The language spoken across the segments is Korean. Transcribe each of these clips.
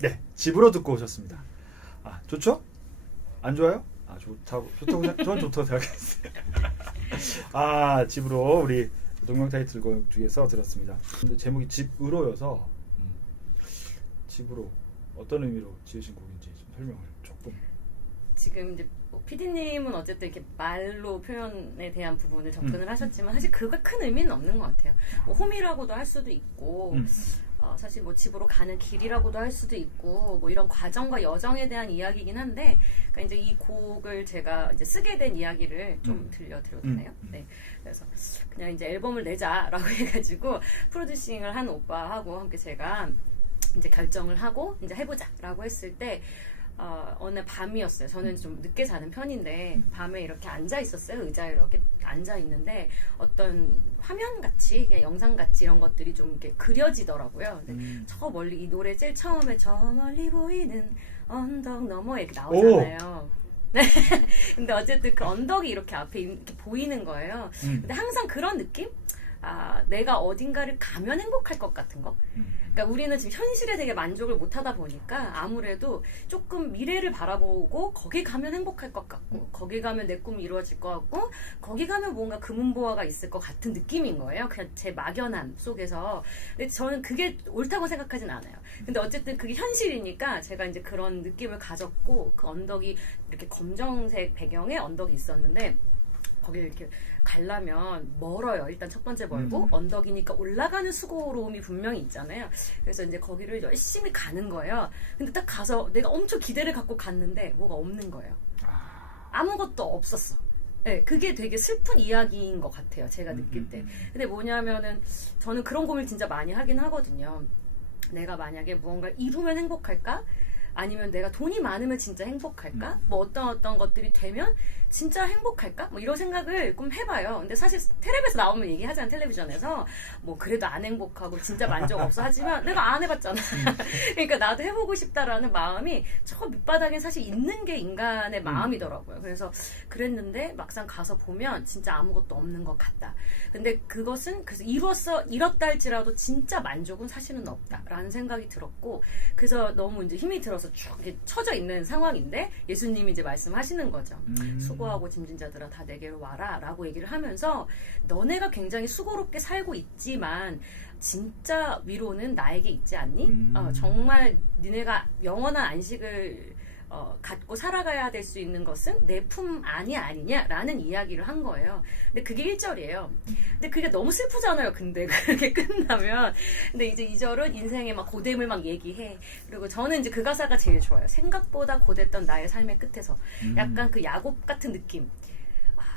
네, 집으로 듣고 오셨습니다. 아, 좋죠? 안 좋아요? 아, 좋다고 저는 좋다고 생각했어요. 아, 집으로 우리 동명 타이틀곡 중에서 들었습니다. 근데 제목이 집으로여서 집으로 어떤 의미로 지으신 곡인지 좀 설명을 조금. 지금 이제 PD님은 어쨌든 이렇게 말로 표현에 대한 부분을 접근을 하셨지만 사실 그거 큰 의미는 없는 것 같아요. 뭐 홈이라고도 할 수도 있고 사실 뭐 집으로 가는 길이라고도 할 수도 있고 뭐 이런 과정과 여정에 대한 이야기이긴 한데 그러니까 이제 이 곡을 제가 이제 쓰게 된 이야기를 좀 들려드려도 되나요? 네. 그래서 그냥 이제 앨범을 내자라고 해가지고 프로듀싱을 한 오빠하고 함께 제가 이제 결정을 하고 이제 해보자라고 했을 때 어느 밤이었어요. 저는 좀 늦게 자는 편인데 밤에 이렇게 앉아 있었어요. 의자에 이렇게 앉아 있는데 어떤 화면 같이 그냥 영상 같이 이런 것들이 좀 이렇게 그려지더라고요. 근데 저 멀리 이 노래 제일 처음에 저 멀리 보이는 언덕 너머에 이렇게 나오잖아요. 네. 근데 어쨌든 그 언덕이 이렇게 앞에 이렇게 보이는 거예요. 근데 항상 그런 느낌? 내가 어딘가를 가면 행복할 것 같은 거. 그러니까 우리는 지금 현실에 되게 만족을 못하다 보니까 아무래도 조금 미래를 바라보고 거기 가면 행복할 것 같고 거기 가면 내 꿈이 이루어질 것 같고 거기 가면 뭔가 금은보화가 있을 것 같은 느낌인 거예요. 그냥 제 막연함 속에서. 근데 저는 그게 옳다고 생각하진 않아요. 근데 어쨌든 그게 현실이니까 제가 이제 그런 느낌을 가졌고 그 언덕이 이렇게 검정색 배경에 언덕이 있었는데 거기를 이렇게 가려면 멀어요. 일단 첫 번째 멀고 언덕이니까 올라가는 수고로움이 분명히 있잖아요. 그래서 이제 거기를 열심히 가는 거예요. 근데 딱 가서 내가 엄청 기대를 갖고 갔는데 뭐가 없는 거예요. 아무것도 없었어. 네, 그게 되게 슬픈 이야기인 것 같아요. 제가 느낄 때. 근데 뭐냐면은 저는 그런 고민을 진짜 많이 하긴 하거든요. 내가 만약에 무언가를 이루면 행복할까? 아니면 내가 돈이 많으면 진짜 행복할까? 뭐 어떤 것들이 되면 진짜 행복할까? 뭐 이런 생각을 좀 해봐요. 근데 사실 텔레비에서 나오면 얘기하잖아. 텔레비전에서 뭐 그래도 안 행복하고 진짜 만족 없어 하지만 내가 안 해봤잖아. 그러니까 나도 해보고 싶다라는 마음이 저 밑바닥에 사실 있는 게 인간의 마음이더라고요. 그래서 그랬는데 막상 가서 보면 진짜 아무것도 없는 것 같다. 근데 그것은 그래서 이뤘다 할지라도 진짜 만족은 사실은 없다라는 생각이 들었고 그래서 너무 이제 힘이 들어서 쭉 이렇게 처져 있는 상황인데 예수님이 이제 말씀하시는 거죠. 수고하고 짐진 자들아 다 내게로 와라 라고 얘기를 하면서 너네가 굉장히 수고롭게 살고 있지만 진짜 위로는 나에게 있지 않니? 정말 니네가 영원한 안식을 갖고 살아가야 될 수 있는 것은 내 품 안이 아니냐라는 이야기를 한 거예요. 근데 그게 1절이에요. 근데 그게 너무 슬프잖아요. 근데 그렇게 끝나면. 근데 이제 2절은 인생의 막 고됨을 막 얘기해. 그리고 저는 이제 그 가사가 제일 좋아요. 생각보다 고됐던 나의 삶의 끝에서. 약간 그 야곱 같은 느낌.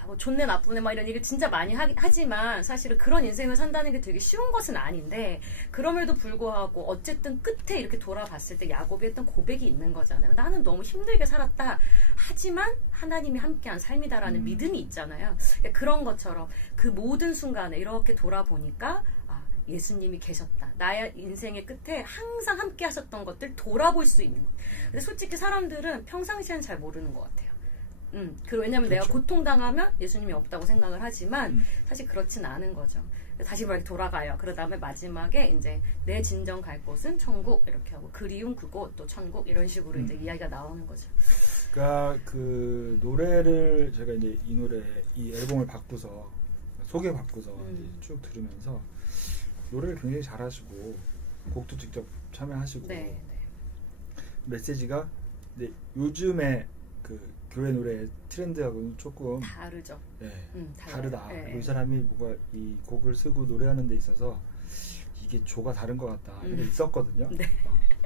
뭐 좋네 나쁘네 막 이런 얘기를 진짜 많이 하지만 사실은 그런 인생을 산다는 게 되게 쉬운 것은 아닌데 그럼에도 불구하고 어쨌든 끝에 이렇게 돌아봤을 때 야곱이 했던 고백이 있는 거잖아요. 나는 너무 힘들게 살았다. 하지만 하나님이 함께한 삶이다라는 믿음이 있잖아요. 그런 것처럼 그 모든 순간에 이렇게 돌아보니까 예수님이 계셨다. 나의 인생의 끝에 항상 함께 하셨던 것들 돌아볼 수 있는 것. 근데 솔직히 사람들은 평상시에는 잘 모르는 것 같아요. 그리고 왜냐면 그렇죠. 내가 고통당하면 예수님이 없다고 생각을 하지만 사실 그렇진 않은 거죠. 다시 막 돌아가요. 그 다음에 마지막에 이제 내 진정 갈 곳은 천국 이렇게 하고 그리운 그곳 또 천국 이런 식으로 이제 이야기가 나오는 거죠. 그러니까 그 노래를 제가 이제 이 앨범을 받고서 소개 받고서 이제 쭉 들으면서 노래를 굉장히 잘하시고 곡도 직접 참여하시고 네. 메시지가 근데 요즘에 그 교회 노래 트렌드하고는 조금 다르죠. 네, 달라요. 다르다. 네. 그리고 이 사람이 뭐가 이 곡을 쓰고 노래하는 데 있어서 이게 조가 다른 것 같다. 이게 있었거든요. 네.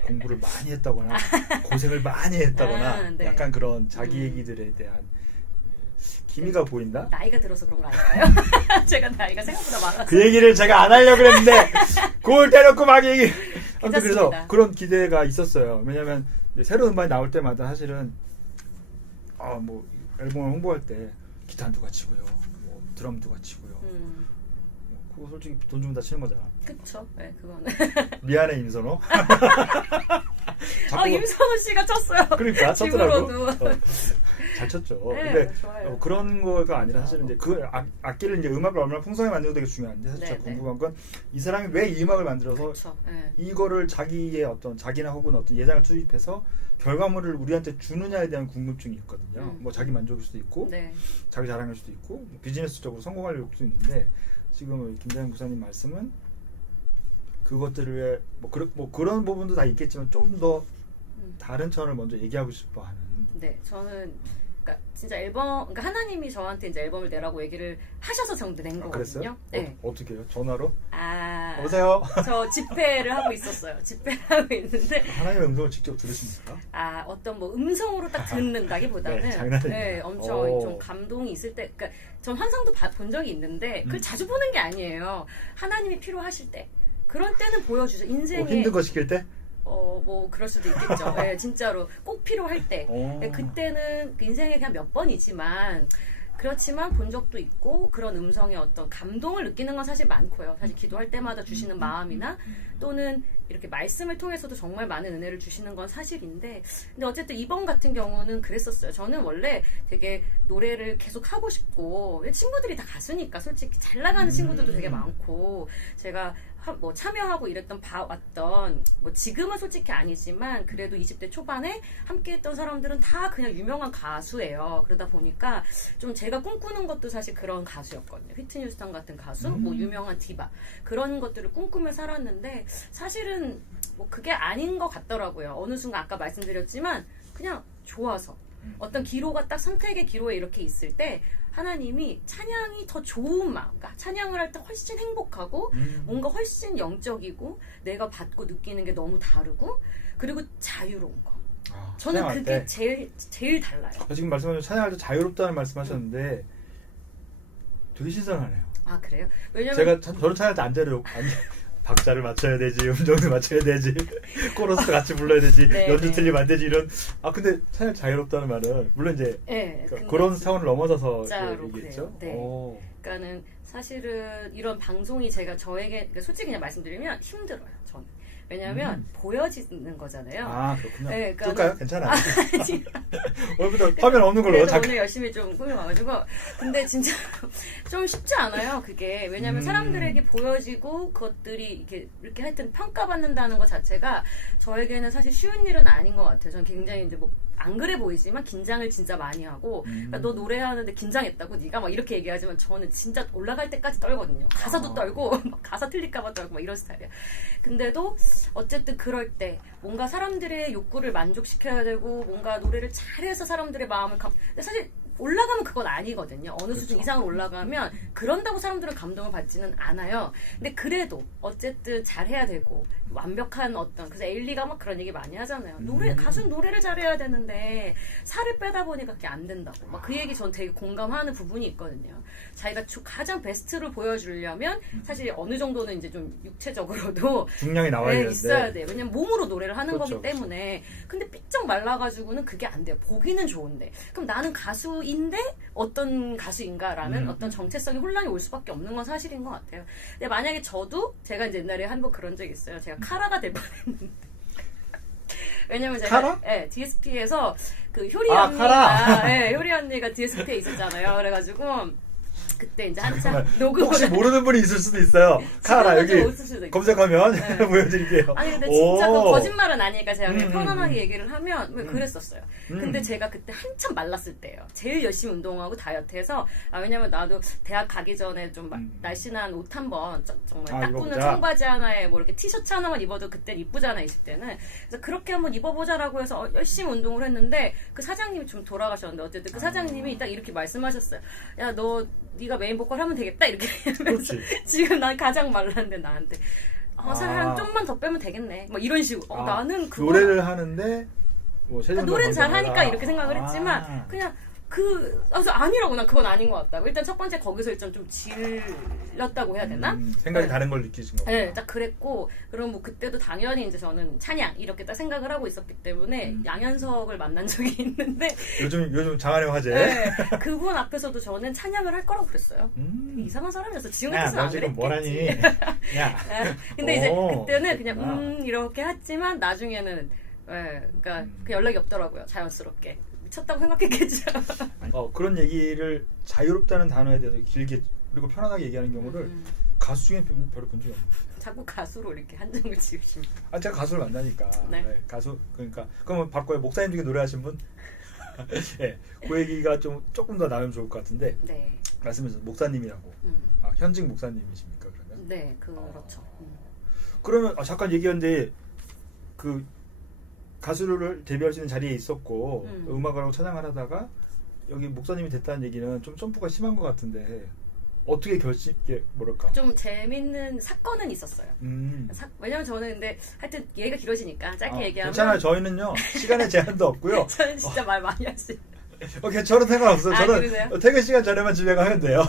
공부를 많이 했다거나 고생을 많이 했다거나 네. 약간 그런 자기 얘기들에 대한 기미가 보인다. 나이가 들어서 그런 거 아닐까요? 제가 나이가 생각보다 많아서. 그 얘기를 제가 안 하려고 그랬는데 그걸 대놓고 막 얘기. 아무튼 그래서 괜찮습니다. 그런 기대가 있었어요. 왜냐면 새로운 음반이 나올 때마다 사실은 뭐 앨범을 홍보할 때 기타 누가 치고요, 뭐 드럼 누가 치고요. 그거 솔직히 돈 주면 다 치는 거잖아. 그쵸. 네, 그거는. 미안해 임선호. 임선호 씨가 쳤어요. 그러니까 쳤더라고. 집으로도. 잘 쳤죠. 네, 근데 좋아요. 그런 거가 아니라 사실은 어. 이제 그 악기를 이제 음악을 얼마나 풍성하게 만드는 게 되게 중요한데 사실 제가 네, 궁금한 건 이 사람이 왜 이 음악을 만들어서 그렇죠. 네. 이거를 자기의 어떤 자기나 혹은 어떤 예산을 투입해서 결과물을 우리한테 주느냐에 대한 궁금증이 있거든요. 뭐 자기 만족일 수도 있고 네. 자기 자랑일 수도 있고 뭐 비즈니스적으로 성공할 욕구도 있는데 지금 김장현 목사님 말씀은 그것들을 뭐 그런 부분도 다 있겠지만 좀 더 다른 차원을 먼저 얘기하고 싶어하는. 네, 저는 그러니까 진짜 앨범, 그러니까 하나님이 저한테 이제 앨범을 내라고 얘기를 하셔서 정도 낸 거거든요. 그랬어요? 네. 어떻게 해요? 전화로? 아, 여보세요? 저 집회를 하고 있었어요. 집회를 하고 있는데 하나님의 음성을 직접 들으십니까? 아, 어떤 뭐 음성으로 딱 듣는다기보다는 네, 장난이에요. 네, 엄청 오. 좀 감동이 있을 때, 그러니까 전 환상도 본 적이 있는데 그걸 자주 보는 게 아니에요. 하나님이 필요하실 때 그런 때는 보여주죠. 인생에 힘든 거 시킬 때? 뭐 그럴 수도 있겠죠. 네, 진짜로 꼭 필요할 때. 오. 네, 그때는 인생에 그냥 몇 번이지만 그렇지만 본 적도 있고 그런 음성의 어떤 감동을 느끼는 건 사실 많고요. 사실 기도할 때마다 주시는 마음이나 또는 이렇게 말씀을 통해서도 정말 많은 은혜를 주시는 건 사실인데 근데 어쨌든 이번 같은 경우는 그랬었어요. 저는 원래 되게 노래를 계속 하고 싶고 친구들이 다 가수니까 솔직히 잘 나가는 친구들도 되게 많고 제가 뭐 참여하고 이랬던 봐왔던 뭐 지금은 솔직히 아니지만 그래도 20대 초반에 함께했던 사람들은 다 그냥 유명한 가수예요. 그러다 보니까 좀 제가 꿈꾸는 것도 사실 그런 가수였거든요. 휘트니 휴스턴 같은 가수, 뭐 유명한 디바 그런 것들을 꿈꾸며 살았는데 사실은 뭐 그게 아닌 것 같더라고요. 어느 순간 아까 말씀드렸지만 그냥 좋아서 어떤 기로가 딱 선택의 기로에 이렇게 있을 때 하나님이 찬양이 더 좋은 마음, 그러니까 찬양을 할 때 훨씬 행복하고 뭔가 훨씬 영적이고 내가 받고 느끼는 게 너무 다르고 그리고 자유로운 거. 저는 찬양할 그게 때. 제일 달라요. 지금 말씀하신 찬양할 때 자유롭다는 말씀하셨는데 되게 신선하네요. 아 그래요? 왜냐면 저는 찬양할 때 안 자유롭. 박자를 맞춰야 되지, 음정도 맞춰야 되지, 코러스 같이 불러야 되지, 네, 연주 네. 틀리면 안 되지 이런. 근데 찬양 자유롭다는 말은 물론 이제 네, 그런 차원을 넘어서서 진짜로 얘기했죠. 그래요. 네. 그러니까는 사실은 이런 방송이 제가 저에게 그러니까 솔직히 그냥 말씀드리면 힘들어요. 저는 왜냐하면 보여지는 거잖아요. 그렇군요. 네, 그러니까는- 뜰까요? 괜찮아요. 오늘부터 화면 없는 걸로. 그래서 오늘 열심히 좀 꾸며와가지고 근데 진짜 좀 쉽지 않아요. 그게 왜냐하면 사람들에게 보여지고 그것들이 이렇게 하여튼 평가받는다는 것 자체가 저에게는 사실 쉬운 일은 아닌 것 같아요. 저는 굉장히 이제 뭐 안 그래 보이지만 긴장을 진짜 많이 하고 그러니까 너 노래하는데 긴장했다고 네가 막 이렇게 얘기하지만 저는 진짜 올라갈 때까지 떨거든요. 가사도 떨고 막 가사 틀릴까봐 떨고 막 이런 스타일이에요. 근데도 어쨌든 그럴 때 뭔가 사람들의 욕구를 만족시켜야 되고 뭔가 노래를 잘해서 사람들의 마음을 근데 사실 올라가면 그건 아니거든요. 어느 수준 이상으로 올라가면 그런다고 사람들은 감동을 받지는 않아요. 근데 그래도 어쨌든 잘해야 되고 완벽한 어떤 그래서 에일리가 막 그런 얘기 많이 하잖아요. 가수는 노래를 잘해야 되는데 살을 빼다 보니까 그게 안 된다고. 막 그 얘기 전 되게 공감하는 부분이 있거든요. 자기가 가장 베스트를 보여주려면 사실 어느 정도는 이제 좀 육체적으로도 중량이 나와야 되는데. 있어야 돼요. 왜냐면 몸으로 노래를 하는 그렇죠, 거기 때문에. 근데 삐쩍 말라가지고는 그게 안 돼요. 보기는 좋은데. 그럼 나는 가수인데 어떤 가수인가라는 어떤 정체성이 혼란이 올 수밖에 없는 건 사실인 것 같아요. 근데 만약에 제가 이제 옛날에 한 번 그런 적이 있어요. 제가 카라가 될 뻔했는데. 왜냐면 제가 카라? 네, DSP에서 그 효리 카라. 언니가 효리 언니가 DSP에 있었잖아요. 그래가지고 그때 이제 한참 녹음 혹시 모르는 분이 있을 수도 있어요. 카라 여기 검색하면 네. 보여드릴게요. 아니 근데 진짜 오. 그 거짓말은 아니니까 제가 그냥 편안하게 얘기를 하면 왜 그랬었어요. 근데 제가 그때 한참 말랐을 때예요. 제일 열심히 운동하고 다이어트해서 왜냐면 나도 대학 가기 전에 좀 날씬한 옷 한번 정말 딱 붙는 청바지 하나에 뭐 이렇게 티셔츠 하나만 입어도 그때 이쁘잖아 20대는. 그래서 그렇게 한번 입어보자라고 해서 열심히 운동을 했는데 그 사장님이 좀 돌아가셨는데 어쨌든 그 사장님이 딱 이렇게 말씀하셨어요. 야 네가 메인 보컬 하면 되겠다 이렇게 하면서 지금 난 가장 말랐는데 나한테 한 좀만 더 빼면 되겠네 뭐 이런 식으로 나는 노래를 하는데 뭐 노래는 잘하니까 이렇게 생각을 했지만 그냥 그래서 아니라고 난 그건 아닌 것 같다고. 일단 첫 번째 거기서 일단 좀 질렸다고 해야 되나? 생각이 다른 걸 느끼신 거구나. 네, 딱 그랬고 그럼 뭐 그때도 당연히 이제 저는 찬양 이렇게 딱 생각을 하고 있었기 때문에 양현석을 만난 적이 있는데 요즘 장안의 화제. 네, 그분 앞에서도 저는 찬양을 할 거라고 그랬어요. 이상한 사람이었어. 지금 같아서는 안 그랬겠지. 뭐라니? 야. 근데 이제 그때는 그냥 이렇게 했지만 나중에는 그러니까 그 연락이 없더라고요. 자연스럽게. 쳤다고 생각했겠죠. 그런 얘기를 자유롭다는 단어에 대해서 길게 그리고 편안하게 얘기하는 경우를 가수 중에 별로 본 적이 없어요. 자꾸 가수로 이렇게 한정을 지으시면. 제가 가수를 만나니까. 네. 네, 가수 그러니까 그러면 바꿔요. 목사님 중에 노래하신 분? 네, 그 얘기가 조금 더 나오면 좋을 것 같은데. 네. 말씀해서 목사님이라고. 현직 목사님이십니까 그러면? 네, 그렇죠. 그러면 잠깐 얘기했는데 그 가수를 데뷔할 수 있는 자리에 있었고 음악을 하고 찬양을 하다가 여기 목사님이 됐다는 얘기는 좀 점프가 심한 것 같은데 어떻게 뭐랄까 좀 재밌는 사건은 있었어요. 왜냐면 저는 근데 하여튼 얘기가 길어지니까 짧게 얘기하면 괜찮아요. 저희는요 시간에 제한도 없고요. 저는 진짜 말 많이 할 수 있어요. 저는 상관없어요. 저는 그러세요? 퇴근 시간 전에만 집에 가면 돼요.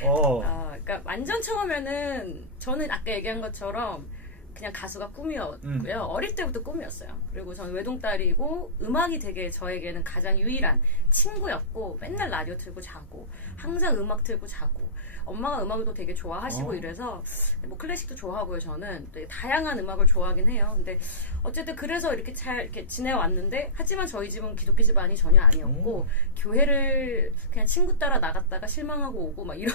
그러니까 완전 처음에는 저는 아까 얘기한 것처럼 그냥 가수가 꿈이었고요. 어릴 때부터 꿈이었어요. 그리고 저는 외동딸이고 음악이 되게 저에게는 가장 유일한 친구였고 맨날 라디오 틀고 자고 항상 음악 틀고 자고 엄마가 음악도 되게 좋아하시고 이래서 뭐 클래식도 좋아하고요. 저는 되게 다양한 음악을 좋아하긴 해요. 근데 어쨌든 그래서 이렇게 잘 이렇게 지내왔는데 하지만 저희 집은 기독교 집안이 전혀 아니었고 교회를 그냥 친구 따라 나갔다가 실망하고 오고 막 이런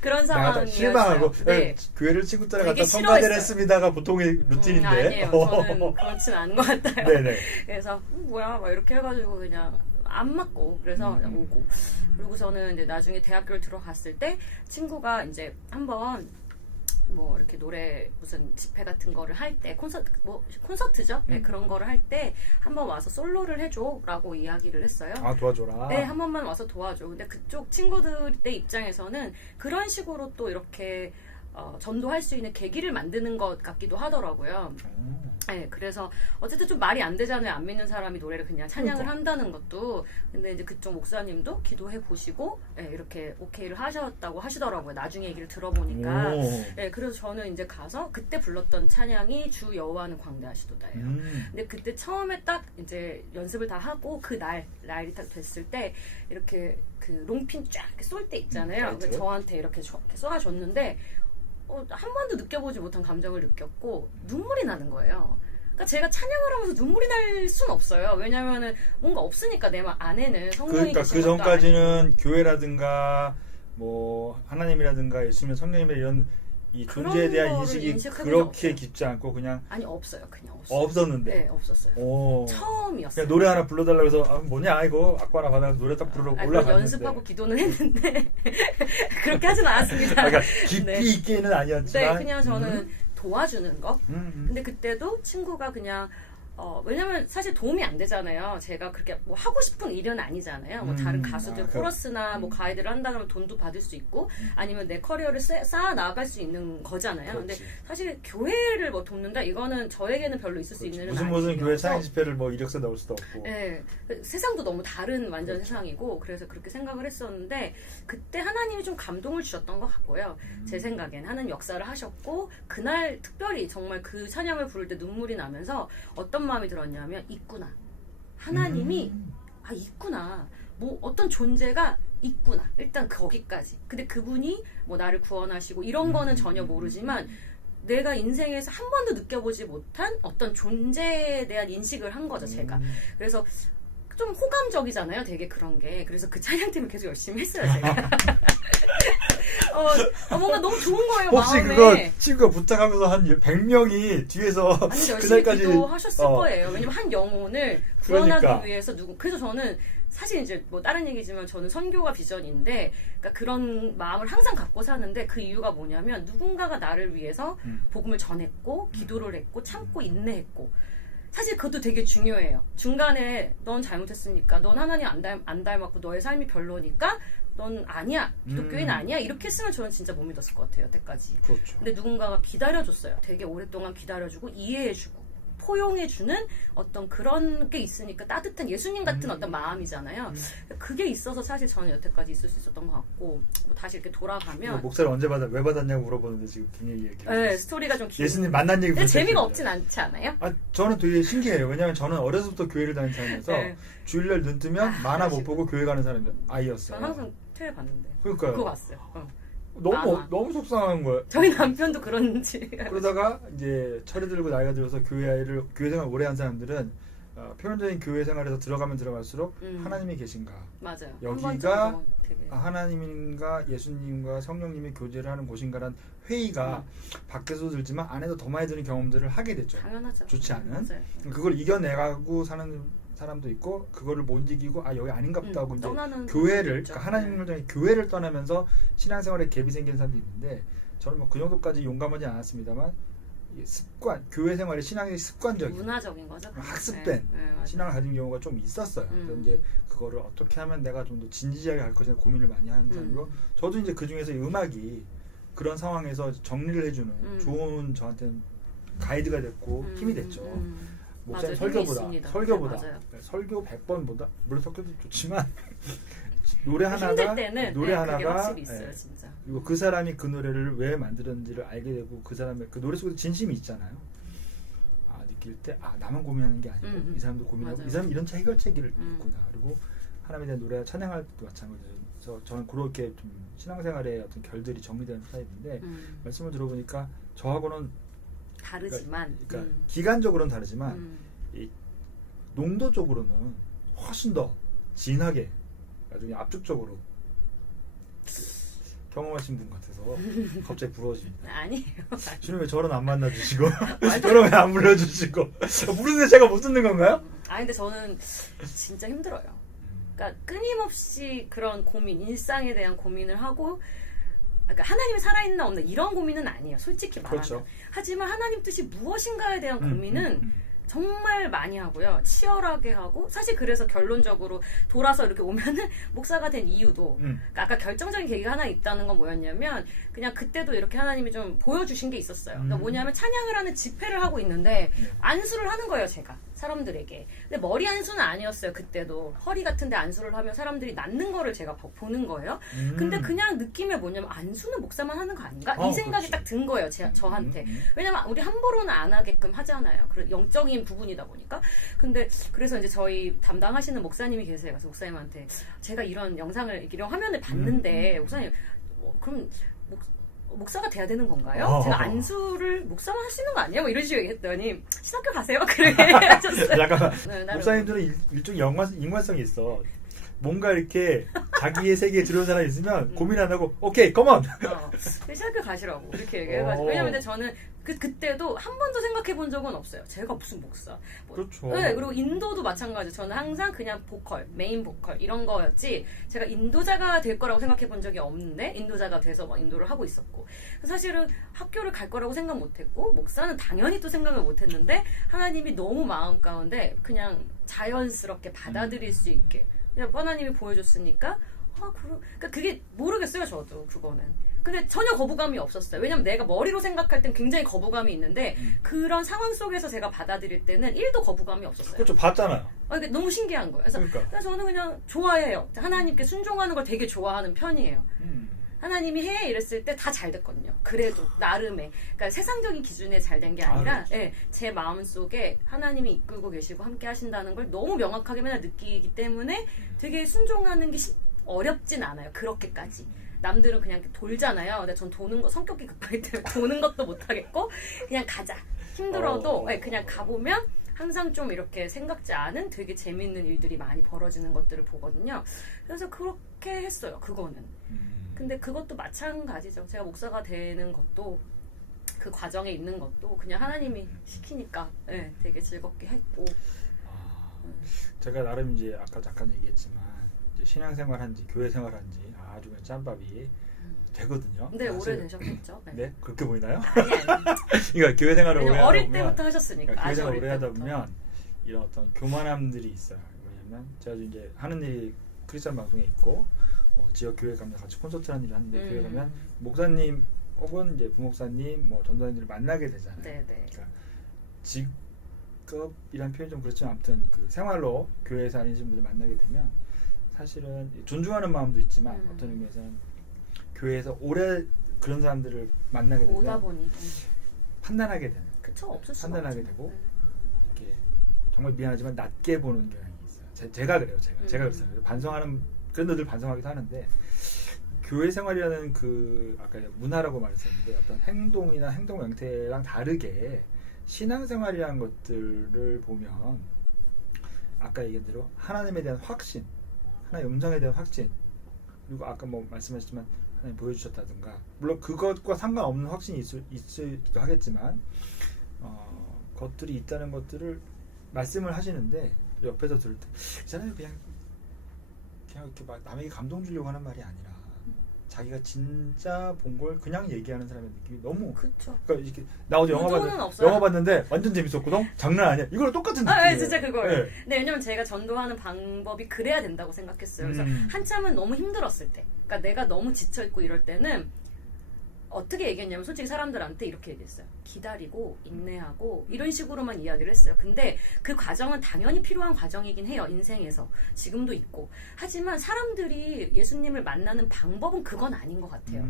그런 상황이었어요. 실망하고 네. 교회를 친구 따라 되게 갔다 성가대를 싫어했어요. 했습니다가 보통의 루틴인데. 아니에요. 저는 그렇진 않은 것 같아요. 네네. 그래서 뭐야 막 이렇게 해가지고 그냥 안 맞고 그래서 그냥 오고 그리고 저는 이제 나중에 대학교를 들어갔을 때 친구가 이제 한번 뭐 이렇게 노래 무슨 집회 같은 거를 할 때 콘서트죠? 네, 그런 거를 할 때 한번 와서 솔로를 해줘라고 이야기를 했어요. 도와줘라. 네, 한 번만 와서 도와줘. 근데 그쪽 친구들의 입장에서는 그런 식으로 또 이렇게 전도할 수 있는 계기를 만드는 것 같기도 하더라고요. 네, 그래서 어쨌든 좀 말이 안 되잖아요. 안 믿는 사람이 노래를 그냥 찬양을 한다는 것도. 근데 이제 그쪽 목사님도 기도해 보시고 네, 이렇게 오케이를 하셨다고 하시더라고요. 나중에 얘기를 들어보니까. 네, 그래서 저는 이제 가서 그때 불렀던 찬양이 주 여호와는 광대하시도다예요. 근데 그때 처음에 딱 이제 연습을 다 하고 그 날이 딱 됐을 때 이렇게 그 롱핀 쫙 쏠 때 있잖아요. 그래서 저한테 이렇게 쏘아줬는데 한 번도 느껴보지 못한 감정을 느꼈고 눈물이 나는 거예요. 그러니까 제가 찬양을 하면서 눈물이 날 수는 없어요. 왜냐면은 뭔가 없으니까 내 안에는 성령이 그러니까 그 전까지는 교회라든가 뭐 하나님이라든가 예수님 성령님의 이런 이 존재에 대한 인식이 그렇게 깊지 않고 그냥 없어요. 그냥 없었는데. 네, 없었어요. 처음이었어요. 그냥 노래 하나 불러달라고 해서 뭐냐 이거 악보 하나 받아서 노래 딱 부르러 올라갔는데 연습하고 기도는 했는데 그렇게 하진 않았습니다. 그러니까 깊이 있게는 아니었지만 네, 그냥 저는 도와주는 거. 근데 그때도 친구가 그냥 왜냐면 사실 도움이 안 되잖아요. 제가 그렇게 뭐 하고 싶은 일은 아니잖아요. 뭐 다른 가수들 코러스나 뭐 가이드를 한다 그러면 돈도 받을 수 있고 아니면 내 커리어를 쌓아 나갈 수 있는 거잖아요. 그렇지. 근데 사실 교회를 뭐 돕는다 이거는 저에게는 별로 있을 수 있는 일은 아니에요. 무슨 교회 사인 집회를 뭐 이력서 넣을 수도 없고. 네, 세상도 너무 다른 완전 세상이고 그래서 그렇게 생각을 했었는데 그때 하나님이 좀 감동을 주셨던 것 같고요. 제 생각엔 하나님 역사를 하셨고 그날 특별히 정말 그 찬양을 부를 때 눈물이 나면서 어떤 마음이 들었냐면 있구나. 하나님이 있구나. 뭐 어떤 존재가 있구나. 일단 거기까지. 근데 그분이 뭐 나를 구원하시고 이런 거는 전혀 모르지만 내가 인생에서 한 번도 느껴보지 못한 어떤 존재에 대한 인식을 한 거죠, 제가. 그래서 좀 호감적이잖아요, 되게 그런 게. 그래서 그 찬양 때문에 계속 열심히 했어요, 제가. 뭔가 너무 좋은 거예요, 혹시 마음에. 그거 친구가 부탁하면서 한 100명이 뒤에서 그날까지 기도하셨을 거예요. 왜냐면 한 영혼을 구원하기 그러니까. 위해서 그래서 저는 사실 이제 뭐 다른 얘기지만 저는 선교가 비전인데 그러니까 그런 마음을 항상 갖고 사는데 그 이유가 뭐냐면 누군가가 나를 위해서 복음을 전했고 기도를 했고 참고 인내했고 사실 그것도 되게 중요해요. 중간에 넌 잘못했으니까 넌 하나님 안 닮았고 너의 삶이 별로니까 넌 아니야. 기독교인 아니야. 이렇게 했으면 저는 진짜 못 믿었을 것 같아요. 여태까지. 그렇죠. 근데 누군가가 기다려줬어요. 되게 오랫동안 기다려주고 이해해주고 포용해주는 어떤 그런 게 있으니까 따뜻한 예수님 같은 어떤 마음이잖아요. 그게 있어서 사실 저는 여태까지 있을 수 있었던 것 같고 뭐 다시 이렇게 돌아가면 목사를 언제 왜 받았냐고 물어보는데 지금 굉장히 얘기해요. 네, 스토리가 좀 예수님 만난 얘기 근데 재미가 없진 않지 않아요? 저는 되게 신기해요. 왜냐하면 저는 어려서부터 교회를 다니는 사람이어서 네. 주일날 눈 뜨면 만화 못 보고 교회 가는 아이였어요. 저는 항상 TV 봤는데 그러니까요. 그거 봤어요. 너무 속상한 거예요. 저희 남편도 그런지. 그러다가 이제 철이 들고 나이가 들어서 교회 생활 오래 한 사람들은 표현적인 교회 생활에서 들어가면 들어갈수록 하나님이 계신가? 맞아요. 여기가 되게 하나님과 예수님과 성령님이 교제를 하는 곳인가란 회의가 밖에서도 들지만 안에서 더 많이 드는 경험들을 하게 됐죠. 당연하죠. 좋지 않은. 맞아요. 그걸 이겨내가고 사는 사람도 있고 그거를 못 이기고 여기 아닌가 보다 하고 이제 떠나는 교회를 있죠. 그러니까 하나님을 통해 교회를 떠나면서 신앙생활에 갭이 생기는 사람도 있는데 저는 뭐 그 정도까지 용감하지 않았습니다만 이 습관 교회 생활이 신앙의 습관적인 문화적인 거죠. 학습된 맞아요. 신앙을 가진 경우가 좀 있었어요. 그래서 이제 그거를 어떻게 하면 내가 좀 더 진지하게 갈 것이냐 고민을 많이 하는 사람이고 저도 이제 그 중에서 음악이 그런 상황에서 정리를 해주는 좋은 저한테는 가이드가 됐고 힘이 됐죠. 목사님 맞아요. 설교보다 네, 맞아요. 설교 100번보다 물론 설교도 좋지만 노래 하나가 힘들 때는 노래 그게 하나가 확실히 있어요, 진짜. 그리고 그 사람이 그 노래를 왜 만들었는지를 알게 되고 그 사람의 그 노래 속에 진심이 있잖아요. 느낄 때 나만 고민하는 게 아니고 이 사람도 고민하고 맞아요. 이 사람 이런 해결책이 있구나. 그리고 하나님에 대한 노래 찬양할 때도 마찬가지예요. 그래서 저는 그렇게 좀 신앙생활의 어떤 결들이 정리되는 스타일인데 말씀을 들어보니까 저하고는 다르지만 그러니까 기간적으로는 다르지만 이 농도적으로는 훨씬 더 진하게 나중에 압축적으로 경험하신 분 같아서 갑자기 부러워집니다. 아니에요. 주님 왜 저런 안 만나주시고 저런 왜 안 불러주시고 부르는데 제가 못 듣는 건가요? 근데 저는 진짜 힘들어요. 그러니까 끊임없이 그런 고민, 일상에 대한 고민을 하고 그러니까 하나님이 살아있나 없나 이런 고민은 아니에요. 솔직히 말하면. 그렇죠. 하지만 하나님 뜻이 무엇인가에 대한 고민은 정말 많이 하고요. 치열하게 하고 사실 그래서 결론적으로 돌아서 이렇게 오면은 목사가 된 이유도 그러니까 아까 결정적인 계기가 하나 있다는 건 뭐였냐면 그냥 그때도 이렇게 하나님이 좀 보여주신 게 있었어요. 그러니까 뭐냐면 찬양을 하는 집회를 하고 있는데 안수를 하는 거예요. 제가 사람들에게. 근데 머리 안수는 아니었어요. 그때도 허리 같은데 안수를 하면 사람들이 낫는 거를 제가 보는 거예요. 근데 그냥 느낌이 뭐냐면 안수는 목사만 하는 거 아닌가? 이 생각이 그렇지. 딱 든 거예요. 저한테. 왜냐면 우리 함부로는 안 하게끔 하잖아요. 그리고 영적인 부분이다 보니까. 근데 그래서 이제 저희 담당하시는 목사님이 계세요. 그래서 목사님한테 제가 이런 영상을 이런 화면을 봤는데 목사님 그럼 목사가 돼야 되는 건가요? 제가 안수를 목사만 할 수 있는 거 아니에요? 뭐 이런 식으로 얘기했더니 신학교 가세요? 그렇게 하셨어요. 잠깐만 네, 목사님들은 일종의 인간성이 있어. 뭔가 이렇게 자기의 세계에 들어온 사람이 있으면 고민 안 하고 오케이 컴온 신학교 가시라고 이렇게 얘기해가지고 왜냐면 근데 저는 그때도 한 번도 생각해 본 적은 없어요. 제가 무슨 목사. 그렇죠. 네, 그리고 인도도 마찬가지. 저는 항상 그냥 보컬, 메인 보컬 이런 거였지 제가 인도자가 될 거라고 생각해 본 적이 없는데 인도자가 돼서 막 인도를 하고 있었고 사실은 학교를 갈 거라고 생각 못했고 목사는 당연히 또 생각을 못했는데 하나님이 너무 마음 가운데 그냥 자연스럽게 받아들일 수 있게 그냥 하나님이 보여줬으니까 그러니까 그게 모르겠어요. 저도 그거는. 근데 전혀 거부감이 없었어요. 왜냐면 내가 머리로 생각할 땐 굉장히 거부감이 있는데 그런 상황 속에서 제가 받아들일 때는 1도 거부감이 없었어요. 그렇죠. 봤잖아요. 그게 너무 신기한 거예요. 그래서 저는 그냥 좋아해요. 하나님께 순종하는 걸 되게 좋아하는 편이에요. 하나님이 해 이랬을 때 다 잘 됐거든요. 그래도 나름의 그러니까 세상적인 기준에 잘 된 게 아니라 그렇죠. 제 마음 속에 하나님이 이끌고 계시고 함께 하신다는 걸 너무 명확하게 맨날 느끼기 때문에 되게 순종하는 게 어렵진 않아요. 그렇게까지. 남들은 그냥 돌잖아요. 근데 전 도는 거 성격이 급하기 때문에 도는 것도 못하겠고 그냥 가자. 힘들어도 그냥 가보면 항상 좀 이렇게 생각지 않은 되게 재밌는 일들이 많이 벌어지는 것들을 보거든요. 그래서 그렇게 했어요. 그거는. 근데 그것도 마찬가지죠. 제가 목사가 되는 것도 그 과정에 있는 것도 그냥 하나님이 시키니까 되게 즐겁게 했고. 제가 나름 이제 아까 잠깐 얘기했지만 이제 신앙생활 한지 교회 생활 한지 아주 그냥 짬밥이 되거든요. 네, 오래 되셨겠죠. 네, 그렇게 보이나요? 아니. 그러니까 교회 생활을 오래 하다 어릴 보면 때부터 하셨으니까. 교회 아주 생활 어릴 오래 하다 때부터. 보면 이런 어떤 교만함들이 있어요. 왜냐면 제가 이제 하는 일이 크리스천 방송에 있고 지역 교회 가면 같이 콘서트 하는 일을 하는데 교회 가면 목사님 혹은 이제 부목사님 뭐 전도사님들을 만나게 되잖아요. 네네. 그러니까 직업이란 표현이 좀 그렇지만 아무튼 그 생활로 교회에서 다니시는 분들 만나게 되면 사실은 존중하는 마음도 있지만 어떤 의미에서는 교회에서 오래 그런 사람들을 만나게 오다 되면 보니 판단하게 되는 그쵸 없을 수가 판단하게 없죠. 되고 이렇게 정말 미안하지만 낮게 보는 경향이 있어요. 제가 그래요. 제가 그랬어요. 반성하는 그런 늘 반성하기도 하는데 교회 생활이라는 그 아까 문화라고 말했었는데 어떤 행동이나 행동 형태랑 다르게 신앙생활이라는 것들을 보면 아까 얘기한 대로 하나님에 대한 확신, 하나님의 음성에 대한 확신, 그리고 아까 뭐 말씀하셨지만 하나님 보여주셨다든가, 물론 그것과 상관없는 확신이 있기도 하겠지만 것들이 있다는 것들을 말씀을 하시는데 옆에서 들을 때 이 사람이 그냥 이렇게 막 남에게 감동 주려고 하는 말이 아니라 자기가 진짜 본 걸 그냥 얘기하는 사람의 느낌이 너무. 그쵸. 그러니까 이렇게 나 어제 의도는 없어요. 영화 봤는데 완전 재밌었거든. 장난 아니야. 이거랑 똑같은 느낌. 네, 진짜 그거예요. 네. 네, 왜냐면 제가 전도하는 방법이 그래야 된다고 생각했어요. 그래서 한참은 너무 힘들었을 때, 그러니까 내가 너무 지쳐 있고 이럴 때는 어떻게 얘기했냐면 솔직히 사람들한테 이렇게 얘기했어요. 기다리고 인내하고 이런 식으로만 이야기를 했어요. 근데 그 과정은 당연히 필요한 과정이긴 해요. 인생에서. 지금도 있고. 하지만 사람들이 예수님을 만나는 방법은 그건 아닌 것 같아요.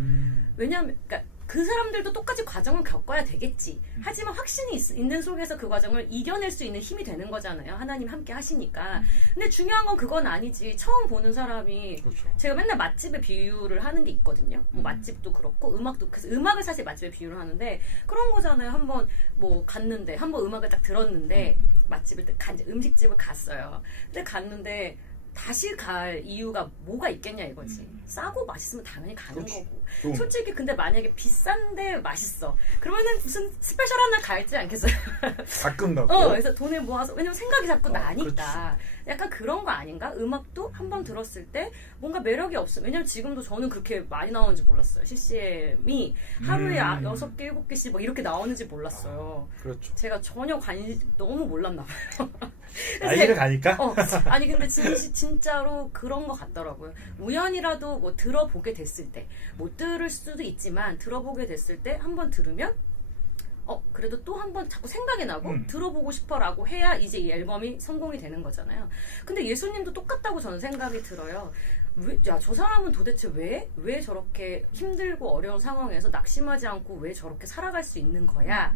왜냐하면 그러니까 그 사람들도 똑같이 과정을 겪어야 되겠지. 하지만 확신이 있는 속에서 그 과정을 이겨낼 수 있는 힘이 되는 거잖아요. 하나님 함께 하시니까. 근데 중요한 건 그건 아니지. 처음 보는 사람이. 그렇죠. 제가 맨날 맛집의 비유를 하는 게 있거든요. 뭐 맛집도 그렇고 음악도. 그래서 음악을 사실 맛집의 비유를 하는데 그런 거잖아요. 한번 뭐 갔는데 한번 음악을 딱 들었는데 맛집을 이제 음식집을 갔어요. 근데 갔는데 다시 갈 이유가 뭐가 있겠냐 이거지. 싸고 맛있으면 당연히 가는 그렇지. 거고. 솔직히 근데 만약에 비싼데 맛있어. 그러면은 무슨 스페셜한 날 갈지 않겠어요? 가끔 가고. 그래서 돈을 모아서 왜냐면 생각이 자꾸 나니까. 그렇지. 약간 그런 거 아닌가? 음악도 한번 들었을 때 뭔가 매력이 없어. 왜냐면 지금도 저는 그렇게 많이 나오는지 몰랐어요. CCM이 하루에 6개, 7개씩 뭐 이렇게 나오는지 몰랐어요. 그렇죠. 제가 전혀 너무 몰랐나 봐요. 나이를 가니까. 아니 근데 진짜로 그런 것 같더라고요. 우연이라도 뭐 들어보게 됐을 때, 못 들을 수도 있지만 들어보게 됐을 때 한번 들으면 그래도 또 한 번 자꾸 생각이 나고 들어보고 싶어라고 해야 이제 이 앨범이 성공이 되는 거잖아요. 근데 예수님도 똑같다고 저는 생각이 들어요. 저 사람은 도대체 왜 저렇게 힘들고 어려운 상황에서 낙심하지 않고 왜 저렇게 살아갈 수 있는 거야?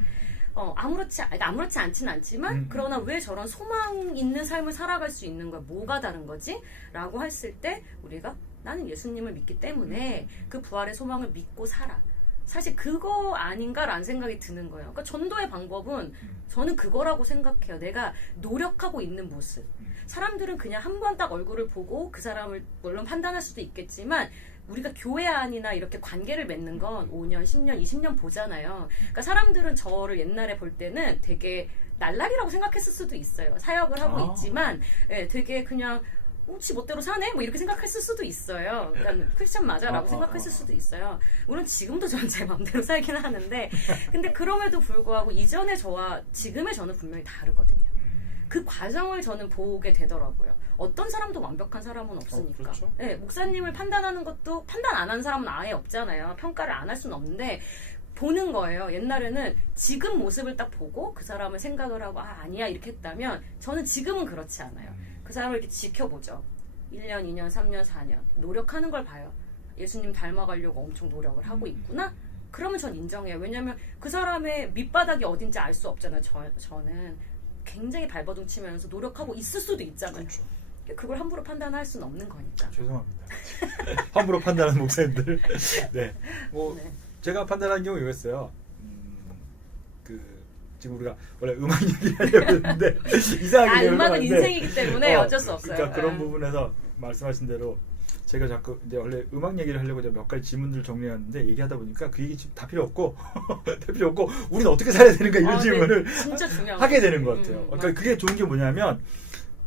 아무렇지 않지는 않지만 그러나 왜 저런 소망 있는 삶을 살아갈 수 있는 거야? 뭐가 다른 거지? 라고 했을 때 우리가 나는 예수님을 믿기 때문에 그 부활의 소망을 믿고 살아. 사실 그거 아닌가라는 생각이 드는 거예요. 그러니까 전도의 방법은 저는 그거라고 생각해요. 내가 노력하고 있는 모습. 사람들은 그냥 한 번 딱 얼굴을 보고 그 사람을 물론 판단할 수도 있겠지만 우리가 교회 안이나 이렇게 관계를 맺는 건 5년, 10년, 20년 보잖아요. 그러니까 사람들은 저를 옛날에 볼 때는 되게 날라리라고 생각했을 수도 있어요. 사역을 하고 있지만 되게 그냥 지 멋대로 사네? 뭐 이렇게 생각했을 수도 있어요. 그러니까 크리스찬 맞아라고 생각했을 수도 있어요. 물론 지금도 저는 제 마음대로 살긴 하는데 근데 그럼에도 불구하고 이전의 저와 지금의 저는 분명히 다르거든요. 그 과정을 저는 보게 되더라고요. 어떤 사람도 완벽한 사람은 없으니까. 그렇죠. 네, 목사님을 판단하는 것도 판단 안 하는 사람은 아예 없잖아요. 평가를 안 할 수는 없는데 보는 거예요. 옛날에는 지금 모습을 딱 보고 그 사람을 생각을 하고 아니야 이렇게 했다면 저는 지금은 그렇지 않아요. 그 사람을 이렇게 지켜보죠. 1년, 2년, 3년, 4년 노력하는 걸 봐요. 예수님 닮아가려고 엄청 노력을 하고 있구나? 그러면 전 인정해요. 왜냐면 그 사람의 밑바닥이 어딘지 알 수 없잖아요. 저는 굉장히 발버둥 치면서 노력하고 있을 수도 있잖아요. 그렇죠. 그걸 함부로 판단할 수는 없는 거니까. 죄송합니다. 함부로 판단하는 목사님들. 네. 네. 제가 판단한 경우 이거였어요. 지금 우리가 원래 음악 얘기를 하려고 했는데 이상하게 음악은 인생이기 때문에 어쩔 수 없어요. 그러니까 그런 부분에서 말씀하신 대로 제가 자꾸 이제 원래 음악 얘기를 하려고 몇 가지 질문들을 정리했는데 얘기하다 보니까 그 얘기 다 필요 없고 다 필요 없고 우리는 어떻게 살아야 되는가 이런 질문을 진짜 중요한 하게 되는 것 같아요. 그러니까 맞아. 그게 좋은 게 뭐냐면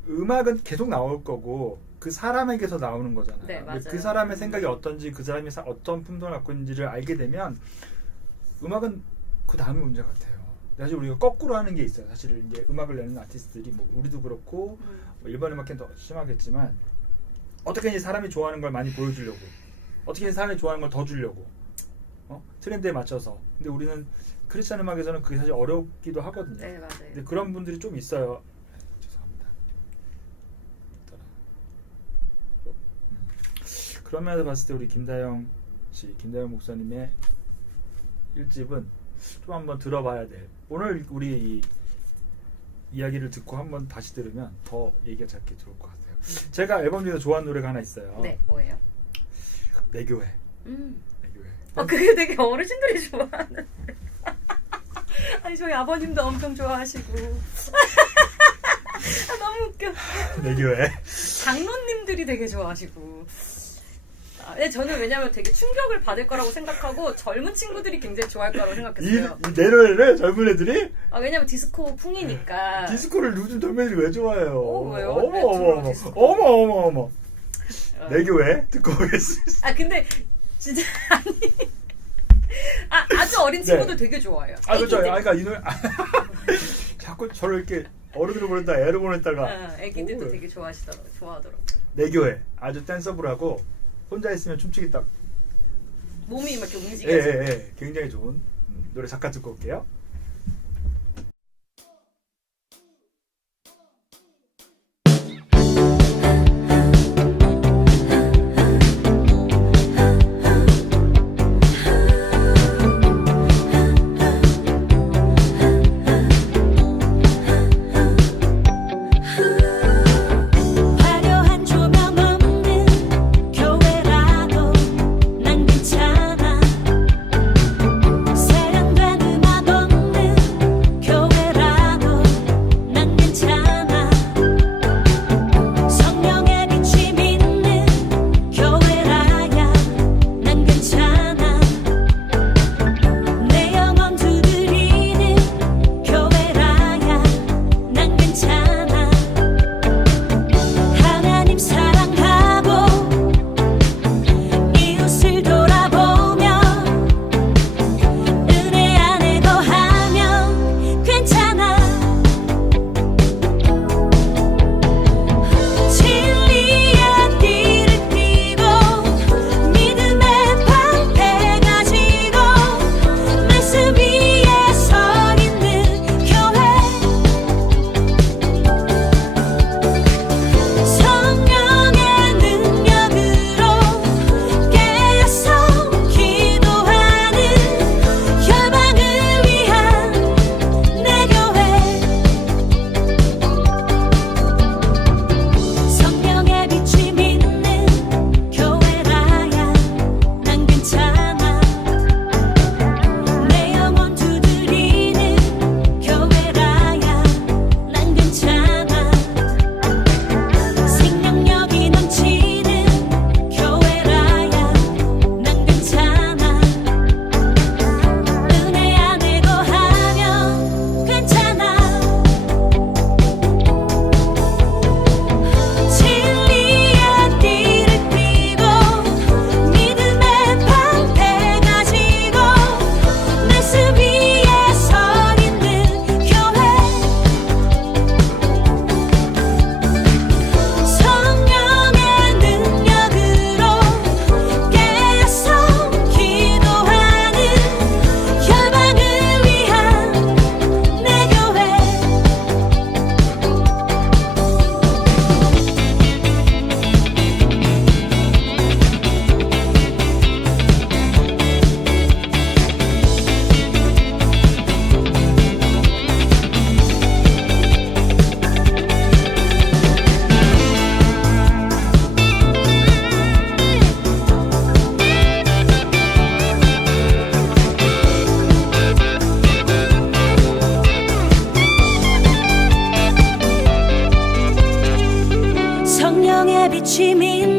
음악은 계속 나올 거고 그 사람에게서 나오는 거잖아요. 네, 맞아요. 그 사람의 생각이 어떤지 그 사람이 어떤 품성을 갖고 있는지를 알게 되면 음악은 그 다음이 문제 같아요. 사실 우리가 거꾸로 하는 게 있어요. 사실 이제 음악을 내는 아티스트들이 뭐 우리도 그렇고 뭐 일반 음악계는 더 심하겠지만 어떻게 이제 사람이 좋아하는 걸 많이 보여주려고 어떻게 사람이 좋아하는 걸 더 주려고 트렌드에 맞춰서. 근데 우리는 크리스찬 음악에서는 그게 사실 어렵기도 하거든요. 네, 맞아요. 근데 그런 분들이 좀 있어요. 죄송합니다. 그런 면에서 봤을 때 우리 김다영 목사님의 1집은 좀 한번 들어봐야 돼. 오늘 우리 이 이야기를 듣고 한번 다시 들으면 더 얘기가 짧게 들어올 것 같아요. 제가 앨범 중에서 좋아하는 노래가 하나 있어요. 네, 뭐예요? 내 교회. 내 교회. 그게 되게 어르신들이 좋아하는. 아니 저희 아버님도 엄청 좋아하시고. 너무 웃겨. 내 교회. 장로님들이 되게 좋아하시고. 근데 저는 왜냐면 되게 충격을 받을 거라고 생각하고 젊은 친구들이 굉장히 좋아할 거라고 생각했어요. 이 내로를 젊은 애들이? 왜냐면 디스코 풍이니까. 디스코를 요즘 젊은 애들이 왜 좋아해요? 왜요? 어머. 내 교회 듣고 오겠습니다. 근데 진짜 아니. 아주 어린 친구들 되게 좋아해요. 그렇죠. 그러니까 이 노래 자꾸 저를 이렇게 어른으로 보냈다 애로 보냈다가 애기들도 되게 좋아하더라고요. 내 교회 아주 댄서블하고 혼자 있으면 춤추기 딱 몸이 막 이렇게 움직여서 굉장히 좋은 노래 잠깐 듣고 올게요. 화려한 조명 없는 교회라도 난 괜찮아. 세련된 음악 없는 교회라도 난 괜찮아. 성령의 빛이 믿는 교회라야 난 괜찮아. 내 영혼 두드리는 교회라야 난 괜찮아. 하나님 사랑하고 이웃을 돌아보며 은혜 안에 거하면 괜찮아. 진리의 띠를 띠고 믿음의 방패 가지고 말씀 위에 서 있는 교회. 성령의 능력으로 깨어서 기도하는 열방을 위한 내 교회. 성령의 빛이 믿는 교회라야 난 괜찮아. 내 영혼 두드리는 교회라야 난 괜찮아. 생명력이 넘치는 교회라야 난 괜찮아. 은혜 안에 거하면 괜찮아. 진리의 띠를 띠고 믿음의 방패 가지고 말씀 위에 서 있는 교회. 성령의 능력으로 깨어서 기도하는 열방을 위한 내 교회. 성령의 빛이 믿는